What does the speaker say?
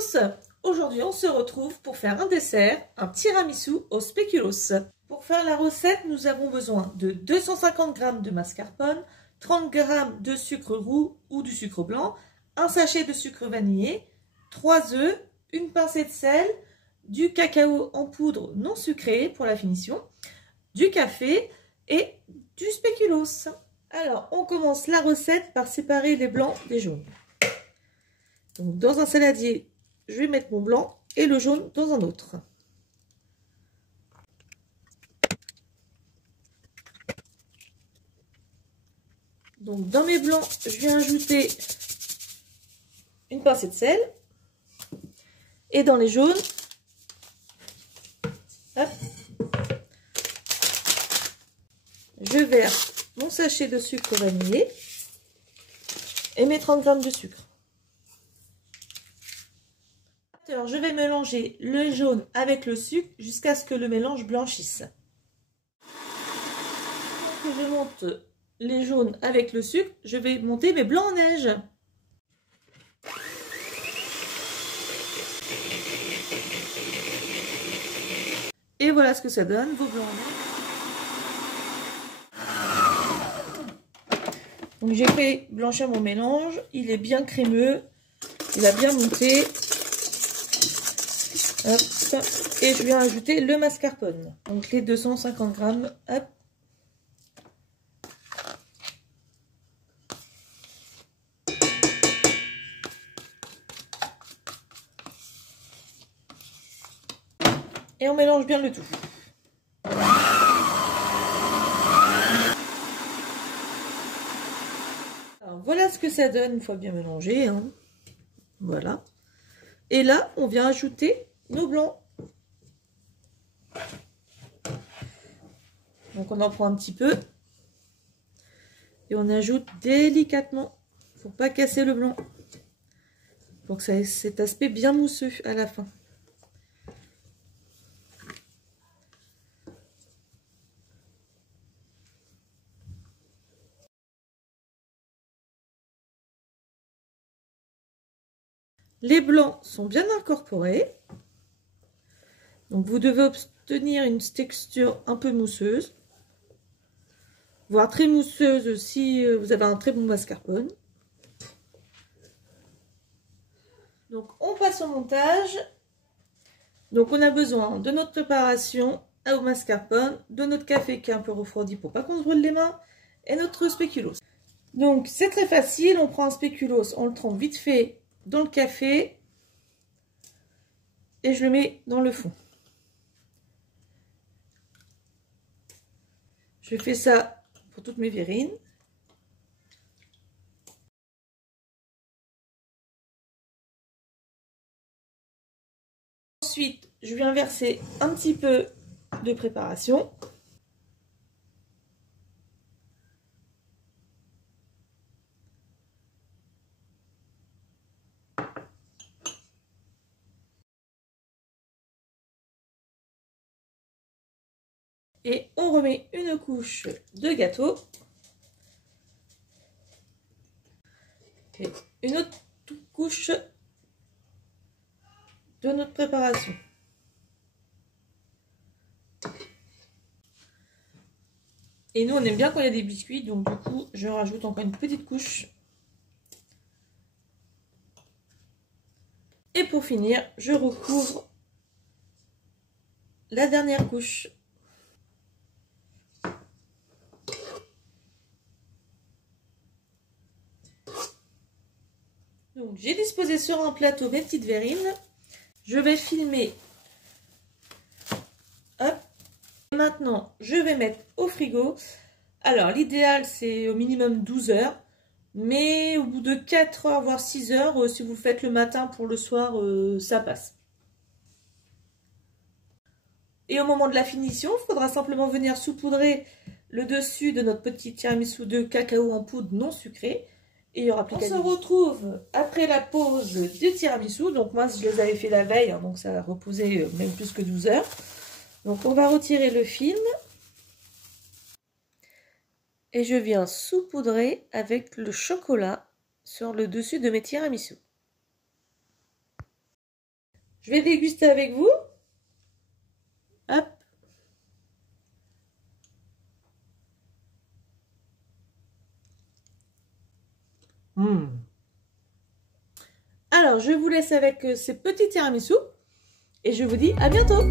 tous! Aujourd'hui on se retrouve pour faire un dessert, un tiramisu au spéculoos. Pour faire la recette, nous avons besoin de 250 g de mascarpone, 30 g de sucre roux ou du sucre blanc, un sachet de sucre vanillé, 3 œufs, une pincée de sel, du cacao en poudre non sucré pour la finition, du café et du spéculoos. Alors on commence la recette par séparer les blancs des jaunes. Donc, dans un saladier, je vais mettre mon blanc et le jaune dans un autre. Donc dans mes blancs, je viens ajouter une pincée de sel. Et dans les jaunes, hop, je verse mon sachet de sucre vanillé et mes 30 g de sucre. Je vais mélanger le jaune avec le sucre jusqu'à ce que le mélange blanchisse. Quand je monte les jaunes avec le sucre, je vais monter mes blancs en neige. Et voilà ce que ça donne, vos blancs en neige. Donc j'ai fait blanchir mon mélange, il est bien crémeux, il a bien monté. Hop, et je viens ajouter le mascarpone, donc les 250 g, hop. Et on mélange bien le tout. Alors, voilà ce que ça donne une fois bien mélangé, hein. Voilà. Et là, on vient ajouter nos blancs. Donc on en prend un petit peu et on ajoute délicatement. Il ne faut pas casser le blanc pour que ça ait cet aspect bien mousseux à la fin. Les blancs sont bien incorporés. Donc vous devez obtenir une texture un peu mousseuse, voire très mousseuse si vous avez un très bon mascarpone. Donc on passe au montage. Donc on a besoin de notre préparation au mascarpone, de notre café qui est un peu refroidi pour pas qu'on se brûle les mains, et notre spéculoos. Donc c'est très facile, on prend un spéculoos, on le trempe vite fait dans le café et je le mets dans le fond. Je fais ça pour toutes mes verrines. Ensuite, je viens verser un petit peu de préparation. Et on remet une couche de gâteau. Et une autre couche de notre préparation. Et nous, on aime bien quand il y a des biscuits, donc du coup, je rajoute encore une petite couche. Et pour finir, je recouvre la dernière couche. Donc, j'ai disposé sur un plateau mes petites verrines. Je vais filmer. Hop. Et maintenant, je vais mettre au frigo. Alors, l'idéal, c'est au minimum 12 heures. Mais au bout de 4 heures, voire 6 heures, si vous le faites le matin pour le soir, ça passe. Et au moment de la finition, il faudra simplement venir saupoudrer le dessus de notre petit tiramisu de cacao en poudre non sucré. Et il y aura plus qu'à. On se retrouve après la pause du tiramisu. Donc moi, je les avais fait la veille, hein, donc ça a reposé même plus que 12 heures. Donc on va retirer le film. Et je viens saupoudrer avec le chocolat sur le dessus de mes tiramisu. Je vais déguster avec vous. Hop. Alors, je vous laisse avec ces petits tiramisu et je vous dis à bientôt.